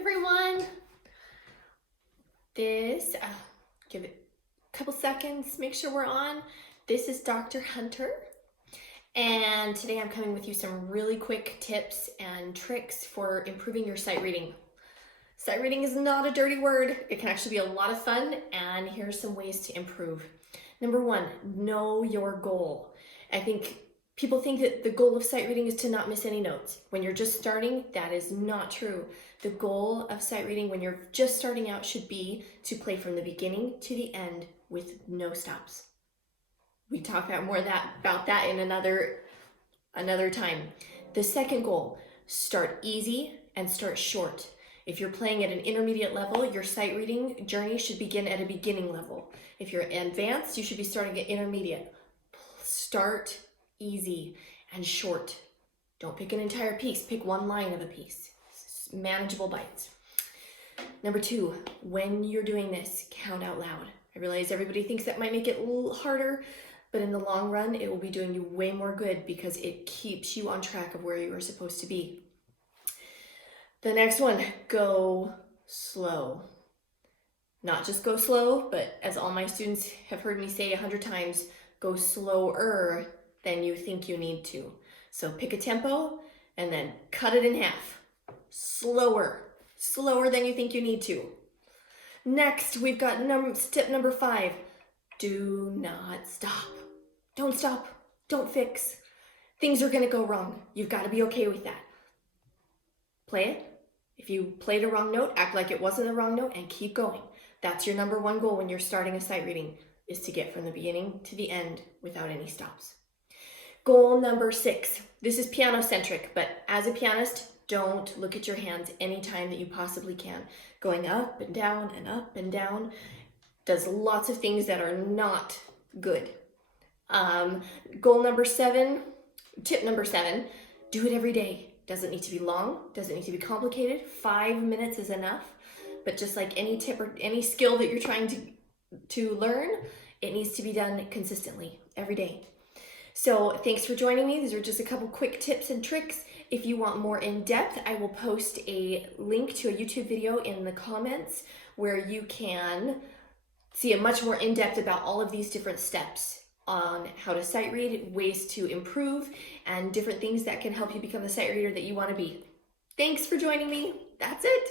everyone. Give it a couple seconds, make sure we're on. This is Dr. Hunter, and today I'm coming with you some really quick tips and tricks for improving your sight reading. Sight reading is not a dirty word. It can actually be a lot of fun, and here's some ways to improve. Number one, know your goal. I think people think that the goal of sight reading is to not miss any notes. When you're just starting, that is not true. The goal of sight reading when you're just starting out should be to play from the beginning to the end with no stops. We talk about more about that in another time. The second goal, start easy and start short. If you're playing at an intermediate level, your sight reading journey should begin at a beginning level. If you're advanced, you should be starting at intermediate. Start easy and short. Don't pick an entire piece, pick one line of a piece. Manageable bites. Number two, when you're doing this, count out loud. I realize everybody thinks that might make it a little harder, but in the long run, it will be doing you way more good because it keeps you on track of where you are supposed to be. The next one, go slow. Not just go slow, but as all my students have heard me say 100 times, go slower than you think you need to. So pick a tempo and then cut it in half. Slower than you think you need to. Next, we've got step number 5. Do not stop. Don't stop. Don't fix. Things are going to go wrong. You've got to be okay with that. Play it. If you played a wrong note, act like it wasn't a wrong note and keep going. That's your number one goal when you're starting a sight reading, is to get from the beginning to the end without any stops. Goal number 6. This is piano-centric, but as a pianist, don't look at your hands anytime that you possibly can. Going up and down does lots of things that are not good. Goal number 7, tip number 7, do it every day. Doesn't need to be long, doesn't need to be complicated. 5 minutes is enough, but just like any tip or any skill that you're trying to learn, it needs to be done consistently every day. So thanks for joining me. These are just a couple quick tips and tricks. If you want more in depth, I will post a link to a YouTube video in the comments where you can see a much more in-depth about all of these different steps on how to sight read, ways to improve, and different things that can help you become the sight reader that you want to be. Thanks for joining me. That's it.